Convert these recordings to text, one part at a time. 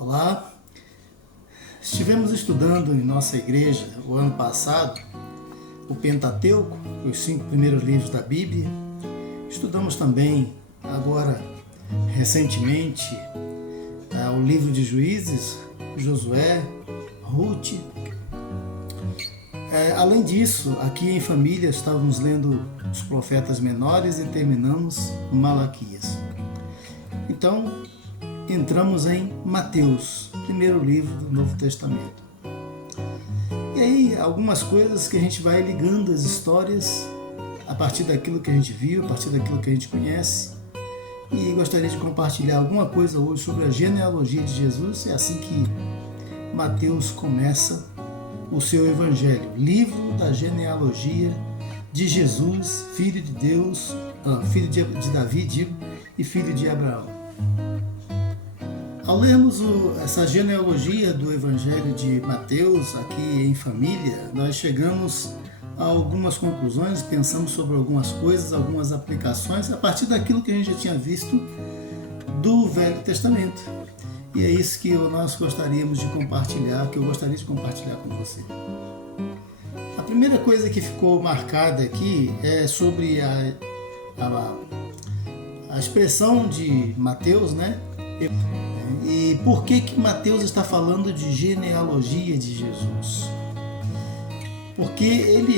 Olá, estivemos estudando em nossa igreja o ano passado o Pentateuco, os 5 primeiros livros da Bíblia. Estudamos também agora recentemente o livro de Juízes, Josué, Ruth. Além disso, aqui em família estávamos lendo os profetas menores e terminamos Malaquias. Então, entramos em Mateus, primeiro livro do Novo Testamento. E aí, algumas coisas que a gente vai ligando as histórias a partir daquilo que a gente viu, a partir daquilo que a gente conhece. E gostaria de compartilhar alguma coisa hoje sobre a genealogia de Jesus. É assim que Mateus começa o seu evangelho, livro da genealogia de Jesus, filho de Deus, filho de Davi, e filho de Abraão. Ao lermos essa genealogia do Evangelho de Mateus aqui em família, nós chegamos a algumas conclusões, pensamos sobre algumas coisas, algumas aplicações, a partir daquilo que a gente já tinha visto do Velho Testamento. E é isso que nós gostaríamos de compartilhar, que eu gostaria de compartilhar com você. A primeira coisa que ficou marcada aqui é sobre a expressão de Mateus, né? E por que Mateus está falando de genealogia de Jesus? Porque ele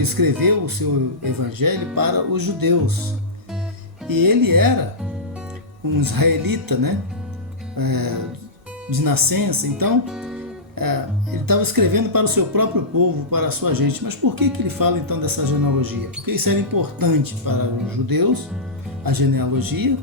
escreveu o seu evangelho para os judeus. E ele era um israelita, né? De nascença. Então, ele estava escrevendo para o seu próprio povo, para a sua gente. Mas por que ele fala então dessa genealogia? Porque isso era importante para os judeus, a genealogia.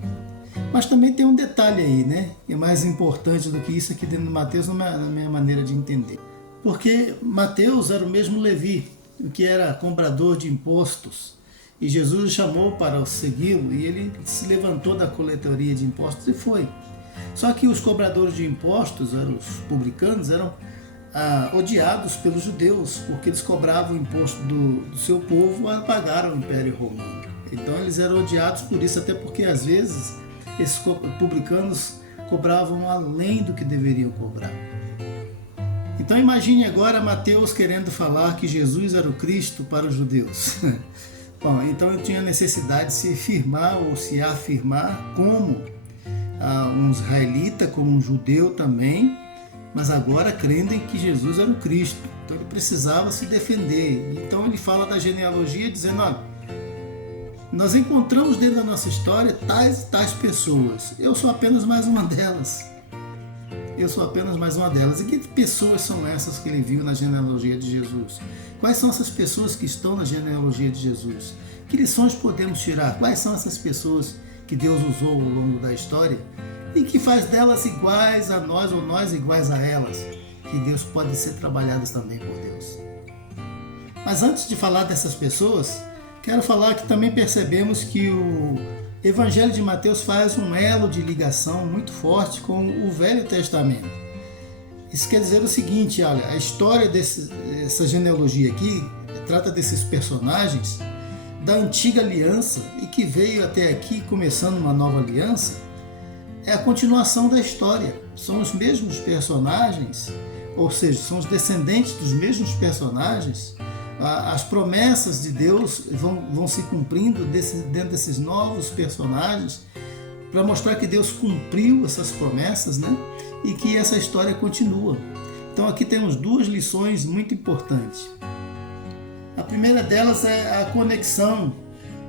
Mas também tem um detalhe aí, né? Que é mais importante do que isso aqui dentro de Mateus, na minha maneira de entender. Porque Mateus era o mesmo Levi, que era cobrador de impostos. E Jesus o chamou para segui-lo e ele se levantou da coletoria de impostos e foi. Só que os cobradores de impostos, os publicanos, eram odiados pelos judeus, porque eles cobravam o imposto do seu povo a pagar ao Império Romano. Então eles eram odiados por isso, até porque às vezes esses publicanos cobravam além do que deveriam cobrar. Então imagine agora Mateus querendo falar que Jesus era o Cristo para os judeus. Bom, então ele tinha necessidade de se firmar ou se afirmar como um israelita, como um judeu também, mas agora crendo em que Jesus era o Cristo. Então ele precisava se defender. Então ele fala da genealogia dizendo, olha, nós encontramos dentro da nossa história tais e tais pessoas. Eu sou apenas mais uma delas. E que pessoas são essas que ele viu na genealogia de Jesus? Quais são essas pessoas que estão na genealogia de Jesus? Que lições podemos tirar? Quais são essas pessoas que Deus usou ao longo da história e que faz delas iguais a nós ou nós iguais a elas? Que Deus pode ser trabalhadas também por Deus. Mas antes de falar dessas pessoas, quero falar que também percebemos que o Evangelho de Mateus faz um elo de ligação muito forte com o Velho Testamento. Isso quer dizer o seguinte, olha, a história dessa genealogia aqui trata desses personagens da antiga aliança e que veio até aqui começando uma nova aliança, é a continuação da história. São os mesmos personagens, ou seja, são os descendentes dos mesmos personagens. As promessas de Deus vão se cumprindo dentro desses novos personagens para mostrar que Deus cumpriu essas promessas, né? E que essa história continua. Então aqui temos duas lições muito importantes. A primeira delas é a conexão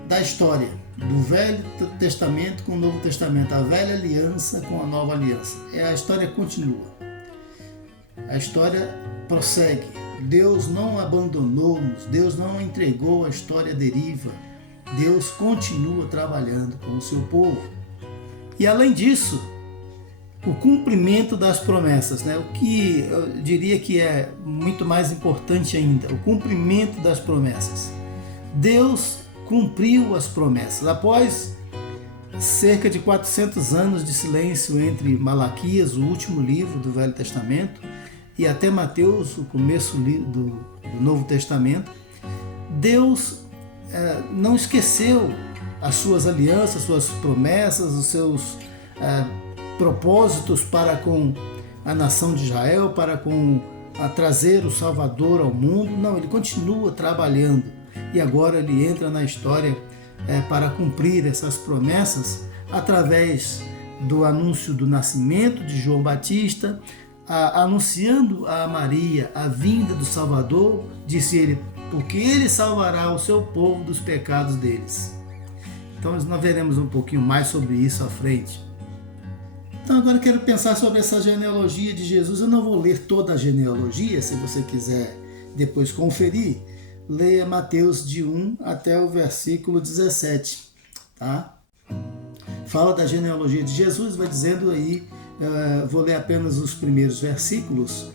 da história do Velho Testamento com o Novo Testamento, a velha aliança com a nova aliança. A história continua. A história prossegue. Deus não abandonou-nos, Deus não entregou a história à deriva. Deus continua trabalhando com o seu povo. E além disso, o cumprimento das promessas, né? O que eu diria que é muito mais importante ainda, o cumprimento das promessas. Deus cumpriu as promessas. Após cerca de 400 anos de silêncio entre Malaquias, o último livro do Velho Testamento, e até Mateus, o começo do Novo Testamento, Deus não esqueceu as suas alianças, suas promessas, os seus propósitos para com a nação de Israel, para com a trazer o Salvador ao mundo. Não, ele continua trabalhando e agora ele entra na história para cumprir essas promessas através do anúncio do nascimento de João Batista, anunciando a Maria a vinda do Salvador. Disse ele, porque ele salvará o seu povo dos pecados deles. Então nós veremos um pouquinho mais sobre isso à frente. Então agora eu quero pensar sobre essa genealogia de Jesus. Eu não vou ler toda a genealogia, se você quiser depois conferir, leia Mateus de 1 até o versículo 17, tá? Fala da genealogia de Jesus, vai dizendo aí, vou ler apenas os primeiros versículos,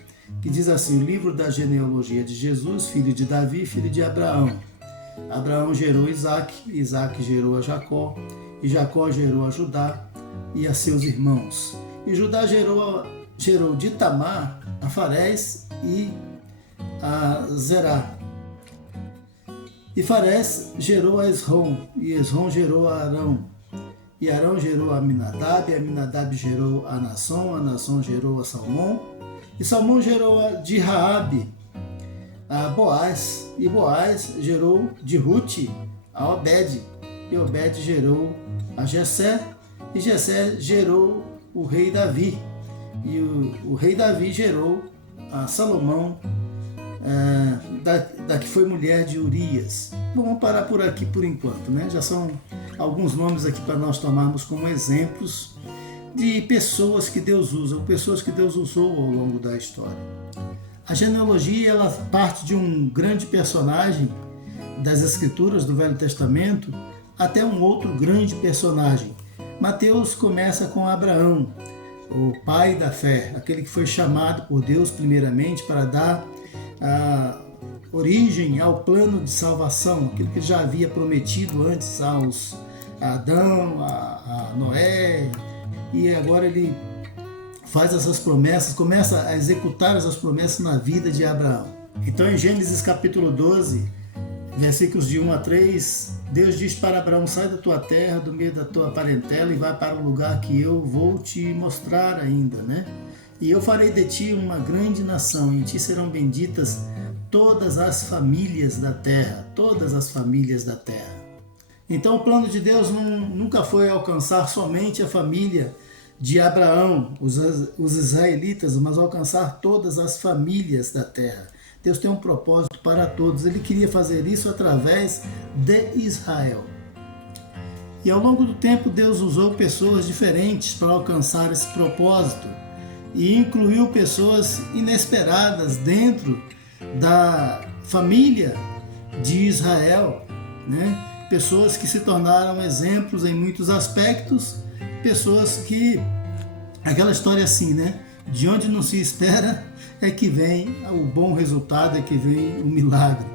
que diz assim: o livro da genealogia de Jesus, filho de Davi, filho de Abraão. Abraão gerou Isaque, Isaque gerou a Jacó, e Jacó gerou a Judá e a seus irmãos. E Judá gerou de Tamar a Farés e a Zerá. E Farés gerou a Esrom, e Esrom gerou a Arão. E Arão gerou a Aminadab, e Aminadab gerou a Naasson gerou a Salmão. E Salmão gerou de Raabe a Boaz, e Boaz gerou de Rute a Obed, e Obed gerou a Jessé, e Jessé gerou o rei Davi, e o rei Davi gerou a Salomão, da que foi mulher de Urias. Vamos parar por aqui por enquanto, né? Já são alguns nomes aqui para nós tomarmos como exemplos de pessoas que Deus usa, ou pessoas que Deus usou ao longo da história. A genealogia, ela parte de um grande personagem das Escrituras do Velho Testamento até um outro grande personagem. Mateus começa com Abraão, o pai da fé, aquele que foi chamado por Deus primeiramente para dar origem ao plano de salvação, aquilo que ele já havia prometido antes a Adão, a Noé, e agora ele faz essas promessas, começa a executar essas promessas na vida de Abraão. Então em Gênesis capítulo 12, versículos de 1 a 3, Deus diz para Abraão: sai da tua terra, do meio da tua parentela, e vai para o lugar que eu vou te mostrar ainda, né? E eu farei de ti uma grande nação, e em ti serão benditas todas as famílias da terra, todas as famílias da terra. Então o plano de Deus nunca foi alcançar somente a família de Abraão, os israelitas, mas alcançar todas as famílias da terra. Deus tem um propósito para todos. Ele queria fazer isso através de Israel. E ao longo do tempo, Deus usou pessoas diferentes para alcançar esse propósito e incluiu pessoas inesperadas dentro da família de Israel, né? Pessoas que se tornaram exemplos em muitos aspectos, pessoas que, aquela história assim, né? De onde não se espera é que vem o bom resultado, é que vem o milagre.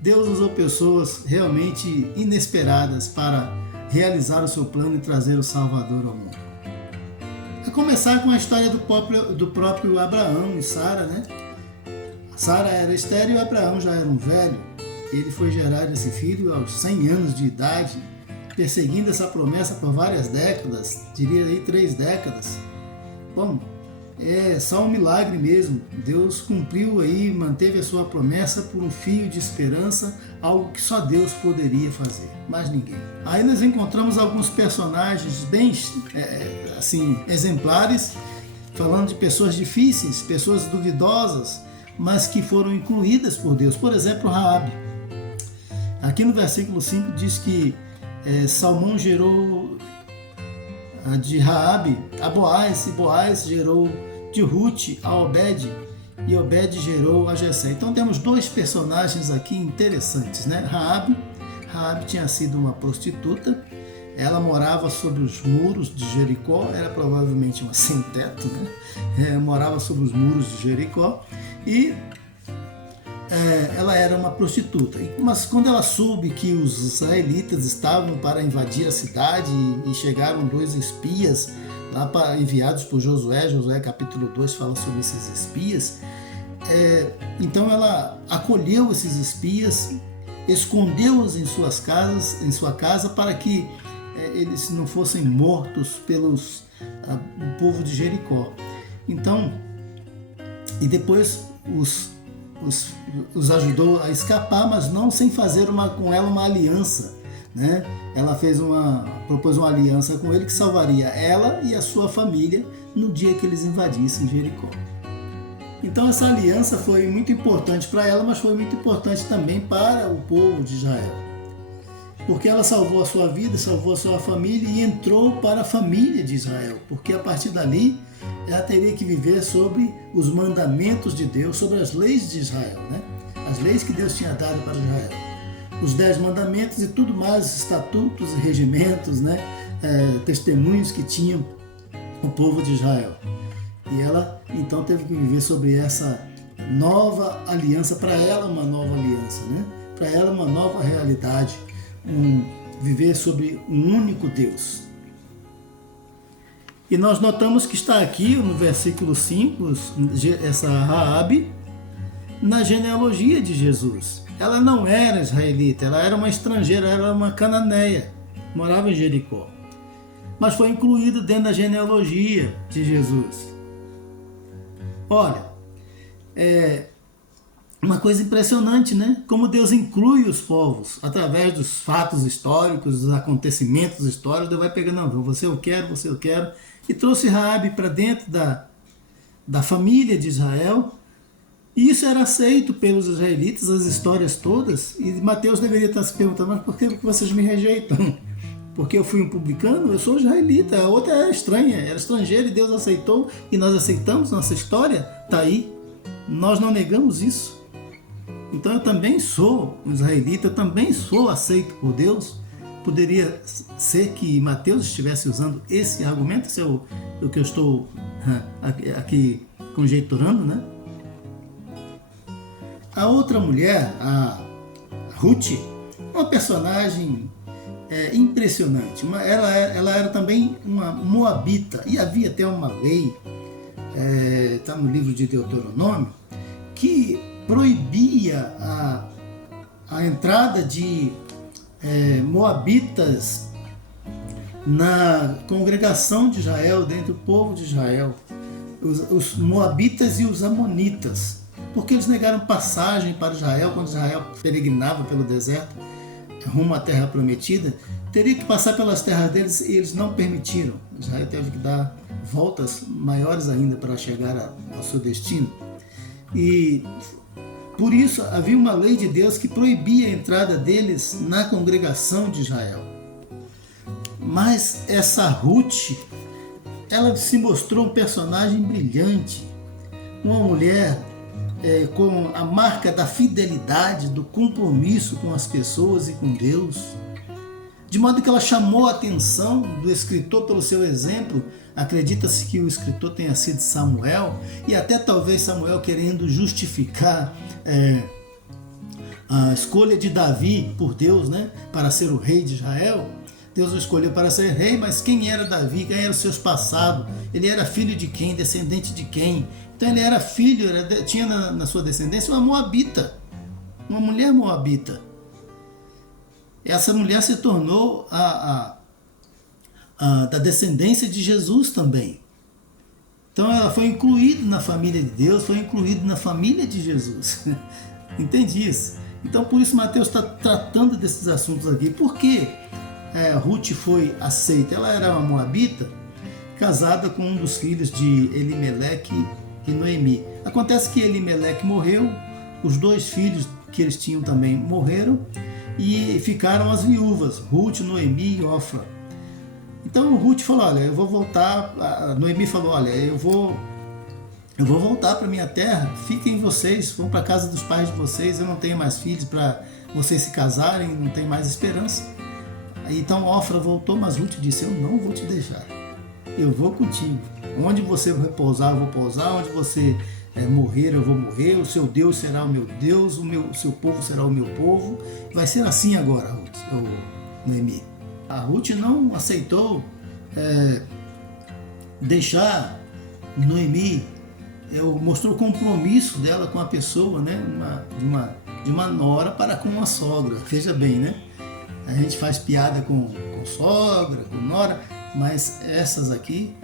Deus usou pessoas realmente inesperadas para realizar o seu plano e trazer o Salvador ao mundo. A começar com a história do próprio Abraão e Sara, né? Sara era estéril e Abraão já era um velho. Ele foi gerar esse filho aos 100 anos de idade, perseguindo essa promessa por várias décadas, diria aí 3 décadas. Bom, é só um milagre mesmo. Deus cumpriu aí, manteve a sua promessa por um fio de esperança, algo que só Deus poderia fazer, mais ninguém. Aí nós encontramos alguns personagens bem assim, exemplares, falando de pessoas difíceis, pessoas duvidosas, mas que foram incluídas por Deus. Por exemplo, Raabe. Aqui no versículo 5 diz que Salmão gerou de Raabe a Boaz, e Boaz gerou de Rute a Obed, e Obed gerou a Jessé. Então temos 2 personagens aqui interessantes, né? Raabe tinha sido uma prostituta, ela morava sobre os muros de Jericó, era provavelmente uma sem-teto, né? Morava sobre os muros de Jericó, e ela era uma prostituta. Mas quando ela soube que os israelitas estavam para invadir a cidade e chegaram 2 espias lá enviados por Josué capítulo 2 fala sobre esses espias, então ela acolheu esses espias, escondeu-os em sua casa para que eles não fossem mortos pelos o povo de Jericó. Então, e depois os ajudou a escapar, mas não sem fazer com ela uma aliança, né? Ela propôs uma aliança com ele que salvaria ela e a sua família no dia que eles invadissem Jericó. Então essa aliança foi muito importante para ela, mas foi muito importante também para o povo de Israel, porque ela salvou a sua vida, salvou a sua família e entrou para a família de Israel, porque a partir dali ela teria que viver sobre os mandamentos de Deus, sobre as leis de Israel, né? As leis que Deus tinha dado para Israel, os 10 mandamentos e tudo mais, estatutos e regimentos, né? Testemunhos que tinham o povo de Israel. E ela então teve que viver sobre essa nova aliança, para ela uma nova aliança, né? Para ela uma nova realidade, viver sobre um único Deus. E nós notamos que está aqui no versículo 5, essa Raabe, na genealogia de Jesus. Ela não era israelita, ela era uma estrangeira, ela era uma cananeia, morava em Jericó. Mas foi incluída dentro da genealogia de Jesus. Olha, uma coisa impressionante, né? Como Deus inclui os povos através dos fatos históricos, dos acontecimentos históricos. Deus vai pegando, não, você eu quero, e trouxe Raabe para dentro da família de Israel. E isso era aceito pelos israelitas, as histórias todas. E Mateus deveria estar se perguntando, mas por que vocês me rejeitam? Porque eu fui um publicano? Eu sou israelita, a outra era estranha, era estrangeira e Deus aceitou e nós aceitamos nossa história. Está aí, nós não negamos isso. Então eu também sou um israelita, eu também sou aceito por Deus. Poderia ser que Mateus estivesse usando esse argumento, esse é o que eu estou aqui conjecturando, né? A outra mulher, a Ruth, uma personagem impressionante. Ela era também uma moabita, e havia até uma lei, está no livro de Deuteronômio, que proibia a entrada de moabitas na congregação de Israel, dentro do povo de Israel, os moabitas e os amonitas, porque eles negaram passagem para Israel quando Israel peregrinava pelo deserto rumo à terra prometida. Teria que passar pelas terras deles e eles não permitiram. Israel teve que dar voltas maiores ainda para chegar ao seu destino. E por isso havia uma lei de Deus que proibia a entrada deles na congregação de Israel. Mas essa Ruth, ela se mostrou um personagem brilhante, uma mulher com a marca da fidelidade, do compromisso com as pessoas e com Deus, de modo que ela chamou a atenção do escritor pelo seu exemplo. Acredita-se que o escritor tenha sido Samuel, e até talvez Samuel querendo justificar a escolha de Davi por Deus, né, para ser o rei de Israel. Deus o escolheu para ser rei, mas quem era Davi? Quem era os seus passados? Ele era filho de quem? Descendente de quem? Então ele era filho, tinha na sua descendência uma moabita, uma mulher moabita. Essa mulher se tornou da descendência de Jesus também. Então ela foi incluída na família de Deus, foi incluída na família de Jesus. Entende isso? Então por isso Mateus está tratando desses assuntos aqui. Por que Ruth foi aceita? Ela era uma moabita, casada com um dos filhos de Elimeleque e Noemi. Acontece que Elimeleque morreu, os 2 filhos que eles tinham também morreram, e ficaram as viúvas, Ruth, Noemi e Ofra. Então Ruth falou, olha, eu vou voltar, a Noemi falou, olha, eu vou voltar para minha terra, fiquem vocês, vão para a casa dos pais de vocês, eu não tenho mais filhos para vocês se casarem, não tem mais esperança. Então Ofra voltou, mas Ruth disse, eu não vou te deixar, eu vou contigo. Onde você repousar, eu vou pousar, onde você morrer, eu vou morrer, o seu Deus será o meu Deus, o seu povo será o meu povo. Vai ser assim agora, Ruth, Noemi. A Ruth não aceitou deixar Noemi, mostrou o compromisso dela com a pessoa, né? de uma nora para com uma sogra. Veja bem, né? A gente faz piada com sogra, com nora, mas essas aqui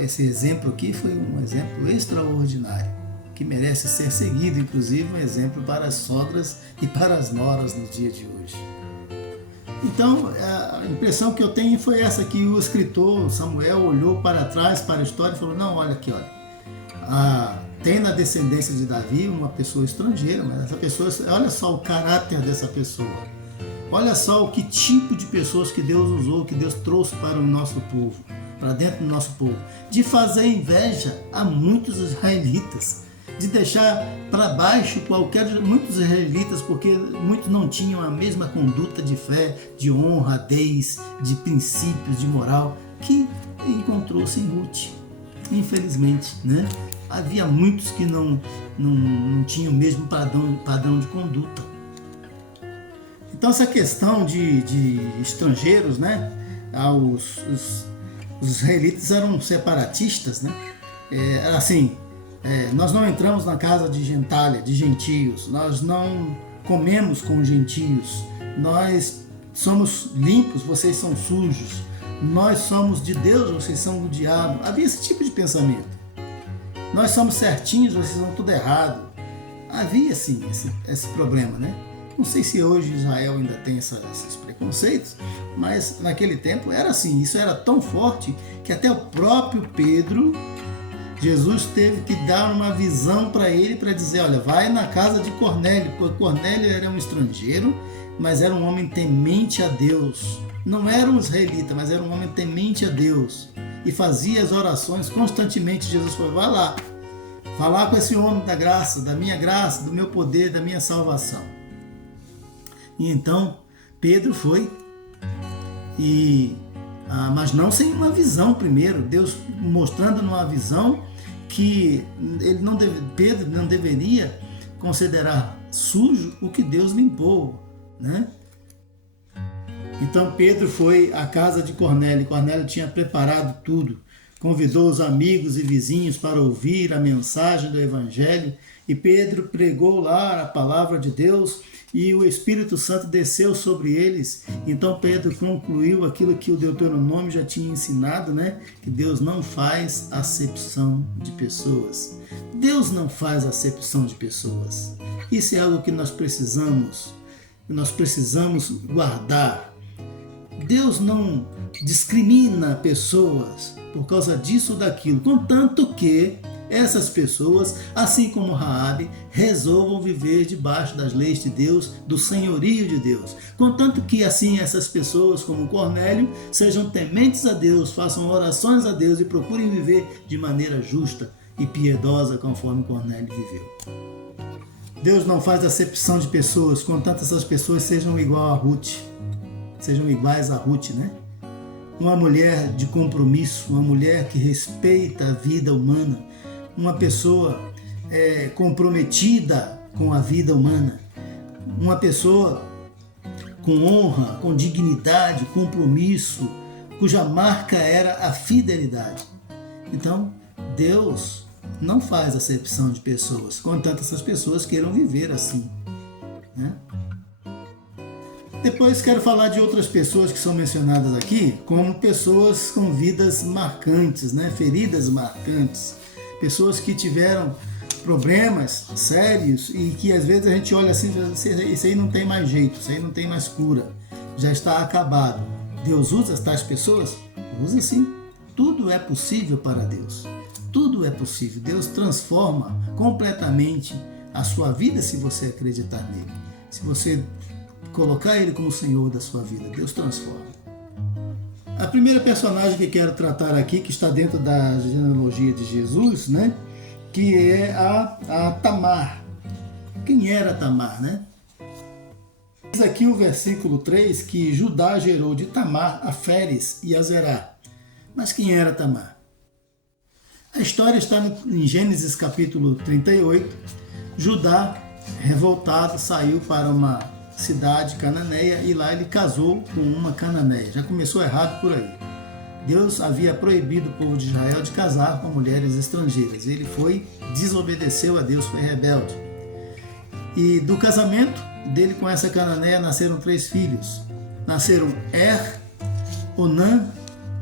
esse exemplo aqui foi um exemplo extraordinário, que merece ser seguido, inclusive um exemplo para as sogras e para as noras no dia de hoje. Então, a impressão que eu tenho foi essa, que o escritor Samuel olhou para trás, para a história e falou, não, olha aqui, olha, tem na descendência de Davi uma pessoa estrangeira, mas essa pessoa, olha só o caráter dessa pessoa, olha só o que tipo de pessoas que Deus usou, que Deus trouxe para o nosso povo, para dentro do nosso povo, de fazer inveja a muitos israelitas, de deixar para baixo muitos israelitas, porque muitos não tinham a mesma conduta de fé, de honradez, de princípios, de moral, que encontrou-se em Ruth. Infelizmente, né? Havia muitos que não tinham o mesmo padrão de conduta. Então, essa questão de estrangeiros, né? Os israelitas eram separatistas, né? Era assim, nós não entramos na casa de gentalha, de gentios, nós não comemos com gentios, nós somos limpos, vocês são sujos, nós somos de Deus, vocês são do diabo. Havia esse tipo de pensamento. Nós somos certinhos, vocês são tudo errado. Havia sim esse problema, né? Não sei se hoje Israel ainda tem esses preconceitos, mas naquele tempo era assim, isso era tão forte que até o próprio Pedro, Jesus teve que dar uma visão para ele, para dizer, olha, vai na casa de Cornélio, porque Cornélio era um estrangeiro, mas era um homem temente a Deus. Não era um israelita, mas era um homem temente a Deus. E fazia as orações constantemente. Jesus falou, vai lá, falar com esse homem da graça, da minha graça, do meu poder, da minha salvação. E então, Pedro foi, mas não sem uma visão primeiro, Deus mostrando numa visão que Pedro não deveria considerar sujo o que Deus limpou, né? Então Pedro foi à casa de Cornélio. Cornélio tinha preparado tudo, convidou os amigos e vizinhos para ouvir a mensagem do Evangelho, e Pedro pregou lá a palavra de Deus, e o Espírito Santo desceu sobre eles. Então Pedro concluiu aquilo que o Deuteronômio já tinha ensinado, né? Que Deus não faz acepção de pessoas. Deus não faz acepção de pessoas. Isso é algo que nós precisamos guardar. Deus não discrimina pessoas por causa disso ou daquilo, contanto que essas pessoas, assim como Raabe, resolvam viver debaixo das leis de Deus, do senhorio de Deus. Contanto que assim essas pessoas, como Cornélio, sejam tementes a Deus, façam orações a Deus e procurem viver de maneira justa e piedosa, conforme Cornélio viveu. Deus não faz acepção de pessoas, contanto essas pessoas sejam igual a Ruth, sejam iguais a Ruth, né? Uma mulher de compromisso, uma mulher que respeita a vida humana, uma pessoa comprometida com a vida humana, uma pessoa com honra, com dignidade, compromisso, cuja marca era a fidelidade. Então, Deus não faz acepção de pessoas, contanto essas pessoas queiram viver assim, né? Depois quero falar de outras pessoas que são mencionadas aqui, como pessoas com vidas marcantes, né? Feridas marcantes. Pessoas que tiveram problemas sérios e que às vezes a gente olha assim, isso aí não tem mais jeito, isso aí não tem mais cura, já está acabado. Deus usa tais pessoas? Usa sim. Tudo é possível para Deus. Tudo é possível. Deus transforma completamente a sua vida se você acreditar nele. Se você colocar ele como Senhor da sua vida, Deus transforma. A primeira personagem que quero tratar aqui, que está dentro da genealogia de Jesus, né? Que é a Tamar. Quem era Tamar, né? Diz aqui o versículo 3 que Judá gerou de Tamar a Féres e a Zerá. Mas quem era Tamar? A história está em Gênesis capítulo 38. Judá, revoltado, saiu para uma cidade cananeia e lá ele casou com uma cananeia. Já começou errado por aí. Deus havia proibido o povo de Israel de casar com mulheres estrangeiras. Ele desobedeceu a Deus, foi rebelde. E do casamento dele com essa cananeia nasceram 3 filhos. Nasceram Er, Onã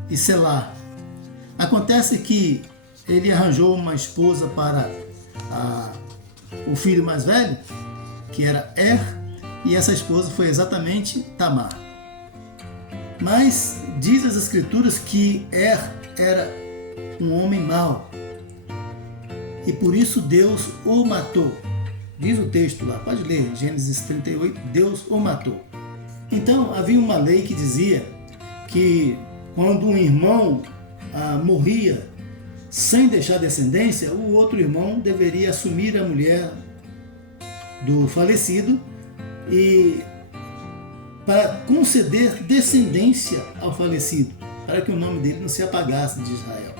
e Selá. Acontece que ele arranjou uma esposa para o filho mais velho, que era e essa esposa foi exatamente Tamar. Mas diz as escrituras que era um homem mau, e por isso Deus o matou. Diz o texto lá, pode ler, Gênesis 38, Deus o matou. Então havia uma lei que dizia que quando um irmão morria sem deixar descendência, o outro irmão deveria assumir a mulher do falecido e para conceder descendência ao falecido, para que o nome dele não se apagasse de Israel.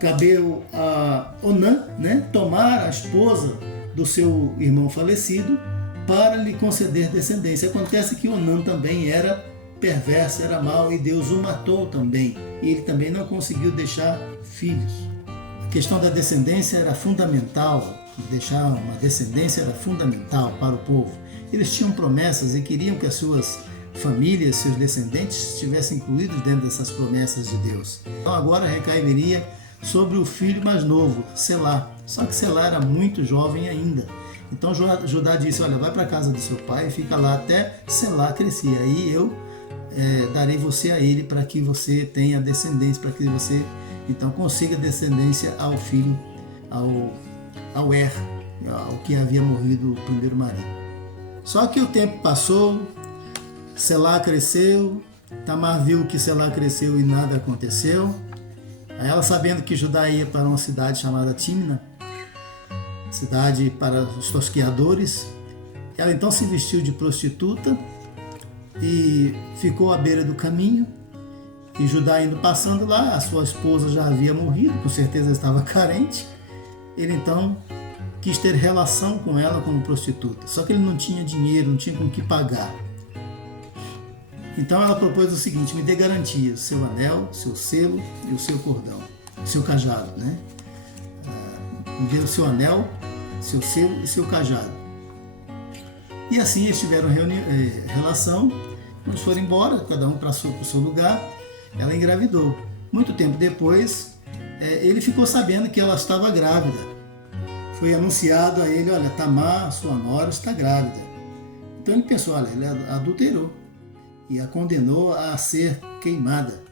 Cabeu a Onã, tomar a esposa do seu irmão falecido para lhe conceder descendência. Acontece que Onã também era perverso, era mau, e Deus o matou também. E ele também não conseguiu deixar filhos. A questão da descendência era fundamental, deixar uma descendência era fundamental para o povo. Eles tinham promessas e queriam que as suas famílias, seus descendentes, estivessem incluídos dentro dessas promessas de Deus. Então agora recairia sobre o filho mais novo, Selá. Só que Selá era muito jovem ainda. Então Judá disse, olha, vai para a casa do seu pai e fica lá até Selá crescer. Aí eu darei você a ele para que você tenha descendência, para que você então consiga descendência ao filho, ao que havia morrido o primeiro marido. Só que o tempo passou, Selá cresceu, Tamar viu que Selá cresceu e nada aconteceu. Aí ela, sabendo que Judá ia para uma cidade chamada Tímina, cidade para os tosqueadores, ela então se vestiu de prostituta e ficou à beira do caminho. E Judá indo passando lá, a sua esposa já havia morrido, com certeza estava carente. Ele então quis ter relação com ela como prostituta, só que ele não tinha dinheiro, não tinha com que pagar. Então ela propôs o seguinte, me dê garantia, seu anel, seu selo e o seu cordão, seu cajado, me dê o seu anel, seu selo e seu cajado. E assim eles tiveram relação, quando foram embora, cada um para o seu lugar, ela engravidou. Muito tempo depois, ele ficou sabendo que ela estava grávida. Foi anunciado a ele, olha, Tamar, sua nora, está grávida. Então ele pensou, olha, ele adulterou e a condenou a ser queimada.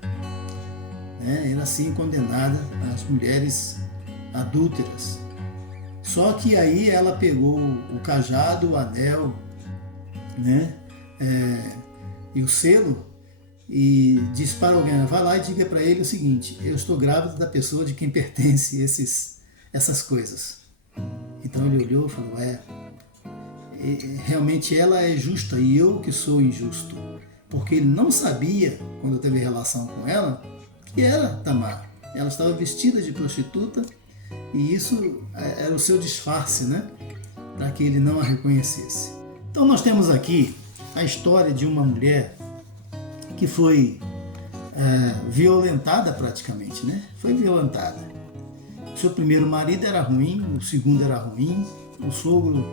Era assim condenada as mulheres adúlteras. Só que aí ela pegou o cajado, o anel, e o selo e disse para alguém, vai lá e diga para ele o seguinte, eu estou grávida da pessoa de quem pertence essas coisas. Então ele olhou e falou, realmente ela é justa e eu que sou injusto. Porque ele não sabia, quando teve relação com ela, que era Tamar. Ela estava vestida de prostituta e isso era o seu disfarce, para que ele não a reconhecesse. Então nós temos aqui a história de uma mulher que foi violentada praticamente, Foi violentada. O seu primeiro marido era ruim, o segundo era ruim, o sogro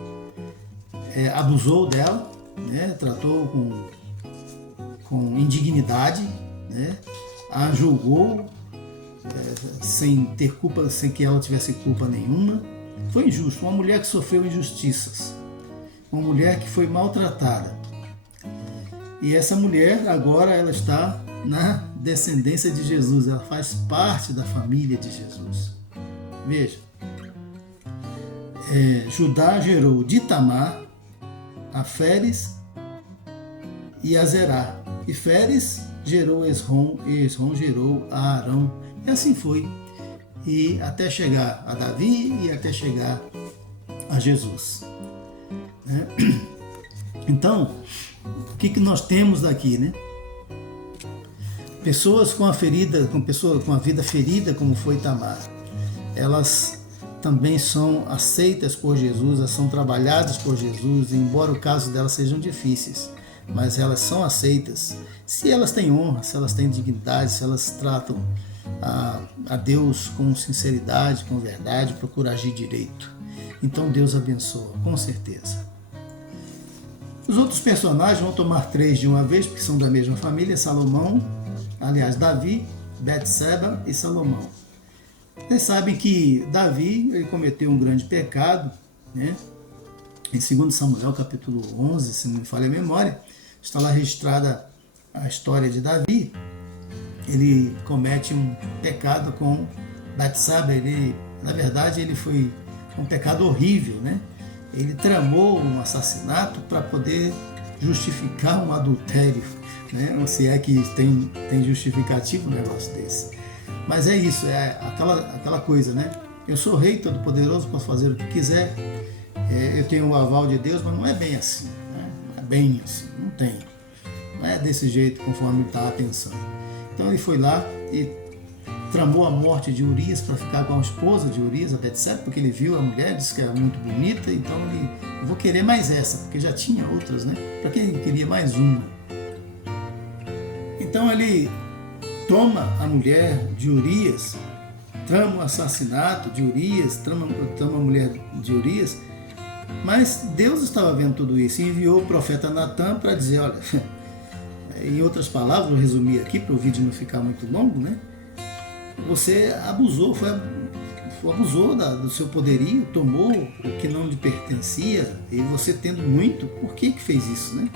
abusou dela, tratou com indignidade, a julgou sem ter culpa, sem que ela tivesse culpa nenhuma. Foi injusto, uma mulher que sofreu injustiças, uma mulher que foi maltratada. E essa mulher agora ela está na descendência de Jesus, ela faz parte da família de Jesus. Veja, Judá gerou de Tamar a Féres e a Zerá. E Féres gerou Esrom, e Esrom gerou a Arão. E assim foi. E até chegar a Davi e até chegar a Jesus. Então, o que nós temos daqui, Pessoas com a vida ferida, como foi Tamar, elas também são aceitas por Jesus, elas são trabalhadas por Jesus, embora o caso delas sejam difíceis, mas elas são aceitas se elas têm honra, se elas têm dignidade, se elas tratam a Deus com sinceridade, com verdade, procuram agir direito. Então Deus abençoa, com certeza. Os outros personagens, vão tomar 3 de uma vez, porque são da mesma família, Davi, Betseba e Salomão. Vocês sabem que Davi ele cometeu um grande pecado, né? Em 2 Samuel capítulo 11, se não me falha a memória, está lá registrada a história de Davi. Ele comete um pecado com Betseba. Na verdade, ele foi um pecado horrível, né? Ele tramou um assassinato para poder justificar um adultério, né? Ou se é que tem justificativo um negócio desse. Mas é isso, é aquela coisa, né? Eu sou rei todo-poderoso, posso fazer o que quiser, eu tenho o aval de Deus, mas não é bem assim, né? Não é bem assim, não tem. Não é desse jeito conforme ele estava pensando. Então ele foi lá e tramou a morte de Urias para ficar com a esposa de Urias, a Betseba, porque ele viu a mulher, disse que era muito bonita, então eu vou querer mais essa, porque já tinha outras, né? Para que ele queria mais uma? Então ele toma a mulher de Urias, trama o assassinato de Urias, trama a mulher de Urias, mas Deus estava vendo tudo isso e enviou o profeta Natã para dizer, olha, em outras palavras, vou resumir aqui para o vídeo não ficar muito longo, né? Você abusou, abusou do seu poderio, tomou o que não lhe pertencia, e você tendo muito, por que fez isso, né?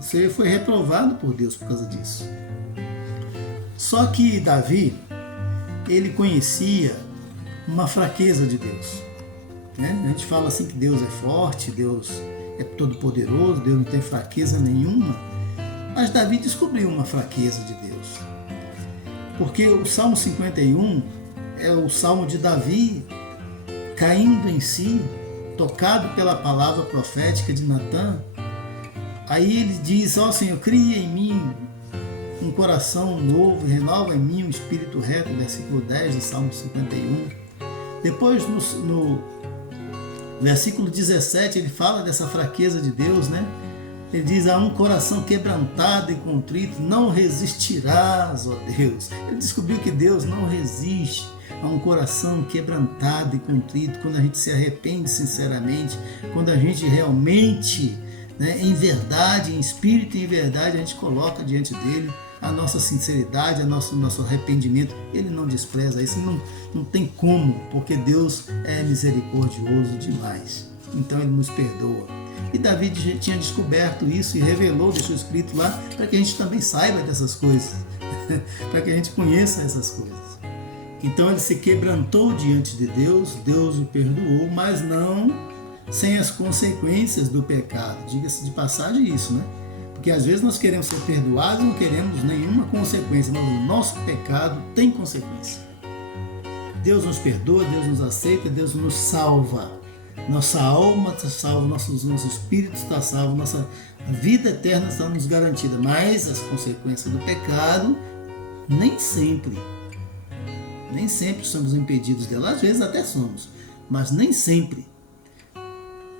Você foi reprovado por Deus por causa disso. Só que Davi, ele conhecia uma fraqueza de Deus, né? A gente fala assim que Deus é forte, Deus é todo-poderoso, Deus não tem fraqueza nenhuma, mas Davi descobriu uma fraqueza de Deus. Porque o Salmo 51 é o Salmo de Davi caindo em si, tocado pela palavra profética de Natã. Aí ele diz, ó Senhor, cria em mim um coração novo, renova em mim um espírito reto, versículo 10 do Salmo 51. Depois no versículo 17 ele fala dessa fraqueza de Deus, né? Ele diz, a um coração quebrantado e contrito não resistirás, ó Deus. Ele descobriu que Deus não resiste a um coração quebrantado e contrito, quando a gente se arrepende sinceramente, quando a gente realmente, né, em verdade, em espírito e em verdade, a gente coloca diante dele a nossa sinceridade, nosso arrependimento. Ele não despreza isso, não tem como, porque Deus é misericordioso demais. Então ele nos perdoa. E Davi tinha descoberto isso e revelou, deixou escrito lá, para que a gente também saiba dessas coisas, para que a gente conheça essas coisas. Então ele se quebrantou diante de Deus, Deus o perdoou, mas não sem as consequências do pecado. Diga-se de passagem isso, né? Porque às vezes nós queremos ser perdoados e não queremos nenhuma consequência, mas o nosso pecado tem consequência. Deus nos perdoa, Deus nos aceita, Deus nos salva. Nossa alma está salva, nosso espírito está salvo, nossa vida eterna está nos garantida. Mas as consequências do pecado, nem sempre somos impedidos dela. Às vezes até somos, mas nem sempre.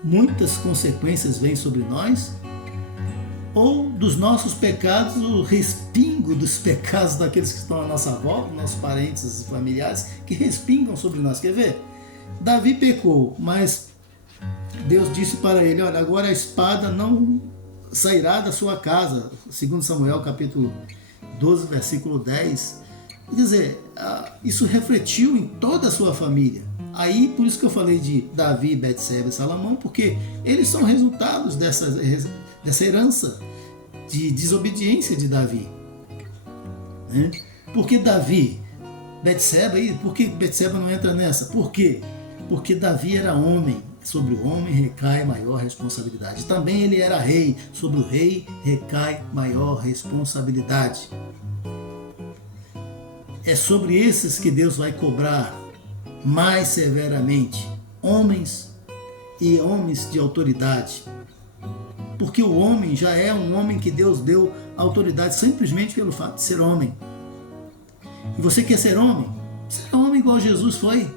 Muitas consequências vêm sobre nós, ou dos nossos pecados, o respingo dos pecados daqueles que estão à nossa volta, nossos parentes e familiares, que respingam sobre nós. Quer ver? Davi pecou, mas Deus disse para ele, olha, agora a espada não sairá da sua casa, 2 Samuel capítulo 12, versículo 10. Quer dizer, isso refletiu em toda a sua família. Aí, por isso que eu falei de Davi, Betseba e Salomão, porque eles são resultados dessa herança de desobediência de Davi. Né? Porque Davi, Betseba, por que Betseba não entra nessa? Por quê? Porque Davi era homem, sobre o homem recai maior responsabilidade. Também ele era rei, sobre o rei recai maior responsabilidade. É sobre esses que Deus vai cobrar mais severamente, homens e homens de autoridade. Porque o homem já é um homem que Deus deu autoridade simplesmente pelo fato de ser homem. E você quer ser homem? Ser homem igual Jesus foi.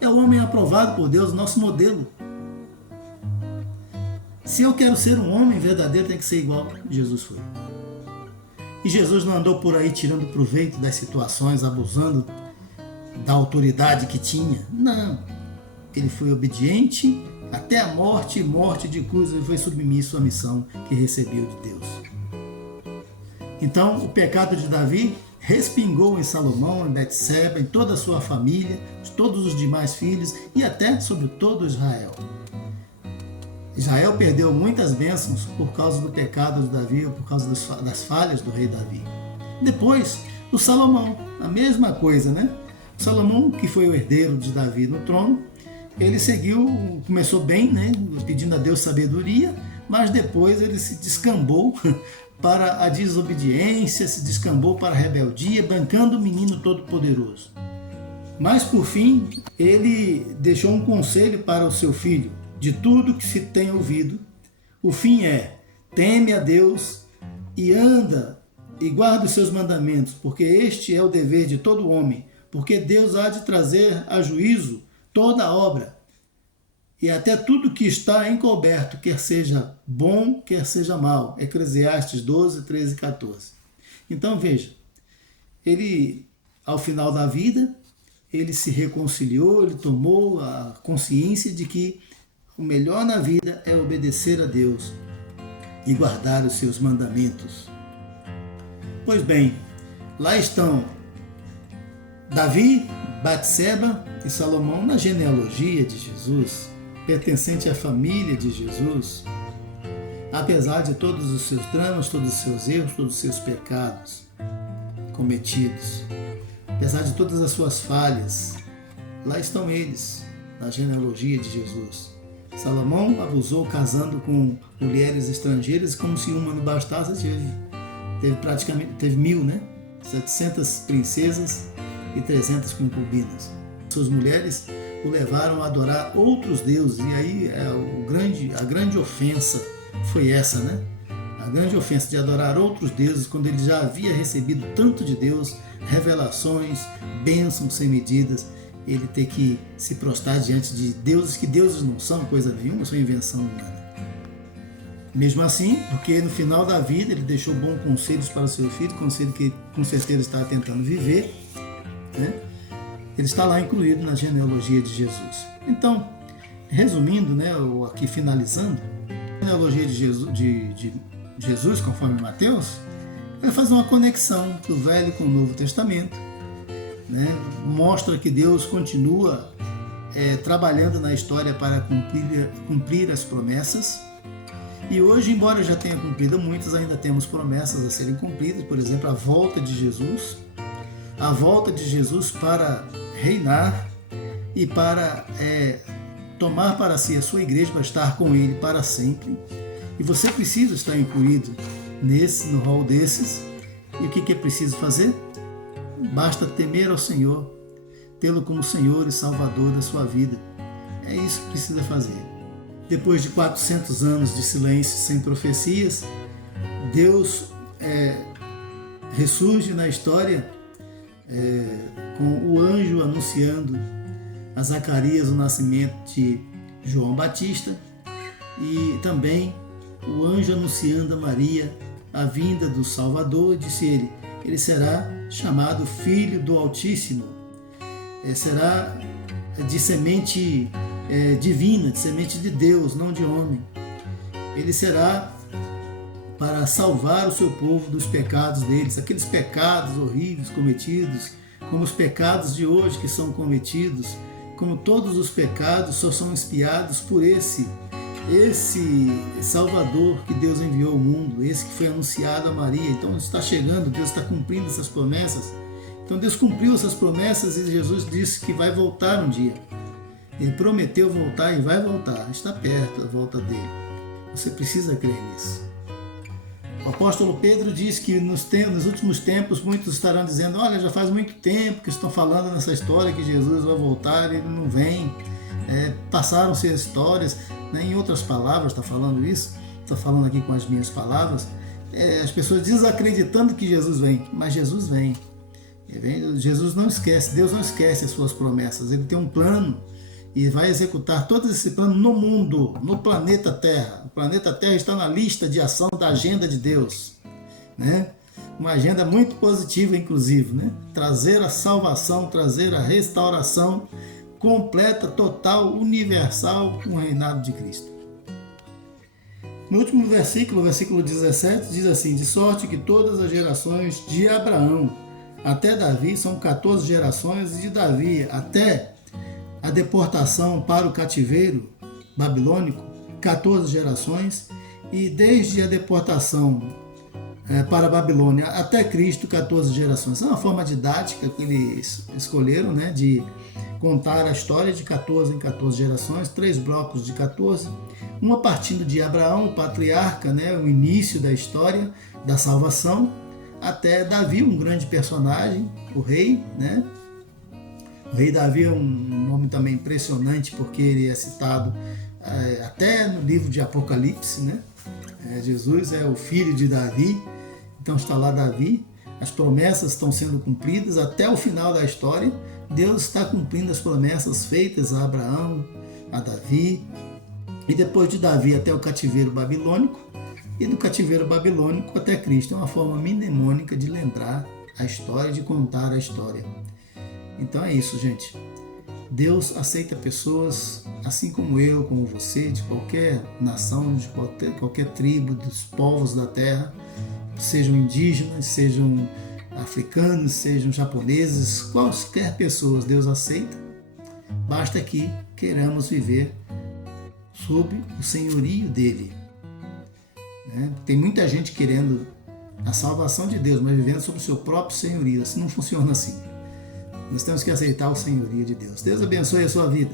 É o homem aprovado por Deus, nosso modelo. Se eu quero ser um homem verdadeiro, tem que ser igual Jesus foi. E Jesus não andou por aí tirando proveito das situações, abusando da autoridade que tinha. Não. Ele foi obediente até a morte de cruz. Ele foi submisso à missão que recebeu de Deus. Então, o pecado de Davi respingou em Salomão, em Betseba, em toda a sua família, todos os demais filhos e até sobre todo Israel. Israel perdeu muitas bênçãos por causa do pecado de Davi, por causa das falhas do rei Davi. Depois, o Salomão, a mesma coisa, né? O Salomão, que foi o herdeiro de Davi no trono, ele seguiu, começou bem, né? Pedindo a Deus sabedoria, mas depois ele se descambou para a desobediência, se descambou para a rebeldia, bancando o menino todo-poderoso. Mas, por fim, ele deixou um conselho para o seu filho: de tudo que se tem ouvido, o fim é: teme a Deus e anda e guarda os seus mandamentos, porque este é o dever de todo homem, porque Deus há de trazer a juízo toda a obra, e até tudo que está encoberto, quer seja bom, quer seja mal. Eclesiastes 12, 13 e 14. Então veja, ele, ao final da vida, ele se reconciliou, ele tomou a consciência de que o melhor na vida é obedecer a Deus e guardar os seus mandamentos. Pois bem, lá estão Davi, Batseba e Salomão na genealogia de Jesus, pertencente à família de Jesus, apesar de todos os seus dramas, todos os seus erros, todos os seus pecados cometidos, apesar de todas as suas falhas, lá estão eles, na genealogia de Jesus. Salomão abusou casando com mulheres estrangeiras, como se uma não bastasse, teve 1000, né? 700 princesas e 300 concubinas. Suas mulheres o levaram a adorar outros deuses, e aí a grande ofensa foi essa, né? A grande ofensa de adorar outros deuses, quando ele já havia recebido tanto de Deus, revelações, bênçãos sem medidas, ele ter que se prostrar diante de deuses que deuses não são coisa nenhuma, são invenção humana. Mesmo assim, porque no final da vida ele deixou bons conselhos para o seu filho, conselho que com certeza estava tentando viver, né? Ele está lá incluído na genealogia de Jesus. Então, resumindo, né, ou aqui finalizando, a genealogia de Jesus, conforme Mateus, vai fazer uma conexão do Velho com o Novo Testamento, né? Mostra que Deus continua trabalhando na história para cumprir as promessas. E hoje, embora já tenha cumprido muitas, ainda temos promessas a serem cumpridas. Por exemplo, a volta de Jesus para reinar e para tomar para si a sua igreja, para estar com Ele para sempre. E você precisa estar incluído no rol desses. E o que é preciso fazer? Basta temer ao Senhor, tê-lo como Senhor e Salvador da sua vida. É isso que precisa fazer. Depois de 400 anos de silêncio sem profecias, Deus ressurge na história com o anjo anunciando a Zacarias o nascimento de João Batista, e também o anjo anunciando a Maria a vinda do Salvador. Disse ele será chamado Filho do Altíssimo, será de semente divina, de semente de Deus, não de homem. Ele será para salvar o seu povo dos pecados deles, aqueles pecados horríveis cometidos, como os pecados de hoje que são cometidos, como todos os pecados só são expiados por esse Salvador que Deus enviou ao mundo, esse que foi anunciado a Maria. Então está chegando, Deus está cumprindo essas promessas. Então Deus cumpriu essas promessas e Jesus disse que vai voltar um dia. Ele prometeu voltar e vai voltar, está perto da volta dele. Você precisa crer nisso. O apóstolo Pedro diz que nos últimos tempos muitos estarão dizendo: olha, já faz muito tempo que estão falando nessa história que Jesus vai voltar e ele não vem. Passaram-se as histórias, né? Em outras palavras está falando isso, está falando aqui com as minhas palavras, as pessoas desacreditando que Jesus vem, mas Jesus vem. Jesus não esquece, Deus não esquece as suas promessas, ele tem um plano e vai executar todo esse plano no mundo, no planeta Terra. O planeta Terra está na lista de ação da agenda de Deus, né? Uma agenda muito positiva, inclusive, né? Trazer a salvação, trazer a restauração completa, total, universal, com o reinado de Cristo. No último versículo, versículo 17, diz assim: de sorte que todas as gerações de Abraão até Davi são 14 gerações, e de Davi até a deportação para o cativeiro babilônico, 14 gerações, e desde a deportação para a Babilônia até Cristo, 14 gerações. É uma forma didática que eles escolheram, né, de contar a história de 14 em 14 gerações, 3 blocos de 14, uma partindo de Abraão, o patriarca, né, o início da história da salvação, até Davi, um grande personagem, o rei, né? O rei Davi é um nome também impressionante, porque ele é citado até no livro de Apocalipse, né? Jesus é o filho de Davi, então está lá Davi, as promessas estão sendo cumpridas até o final da história. Deus está cumprindo as promessas feitas a Abraão, a Davi, e depois de Davi até o cativeiro babilônico, e do cativeiro babilônico até Cristo. É uma forma mnemônica de lembrar a história, de contar a história. Então é isso, gente. Deus aceita pessoas assim como eu, como você, de qualquer nação, de qualquer tribo, dos povos da terra, sejam indígenas, sejam africanos, sejam japoneses, quaisquer pessoas Deus aceita. Basta que queiramos viver sob o senhorio dele. Tem muita gente querendo a salvação de Deus, mas vivendo sob o seu próprio senhorio. Assim não funciona assim. Nós temos que aceitar o senhorio de Deus. Deus abençoe a sua vida.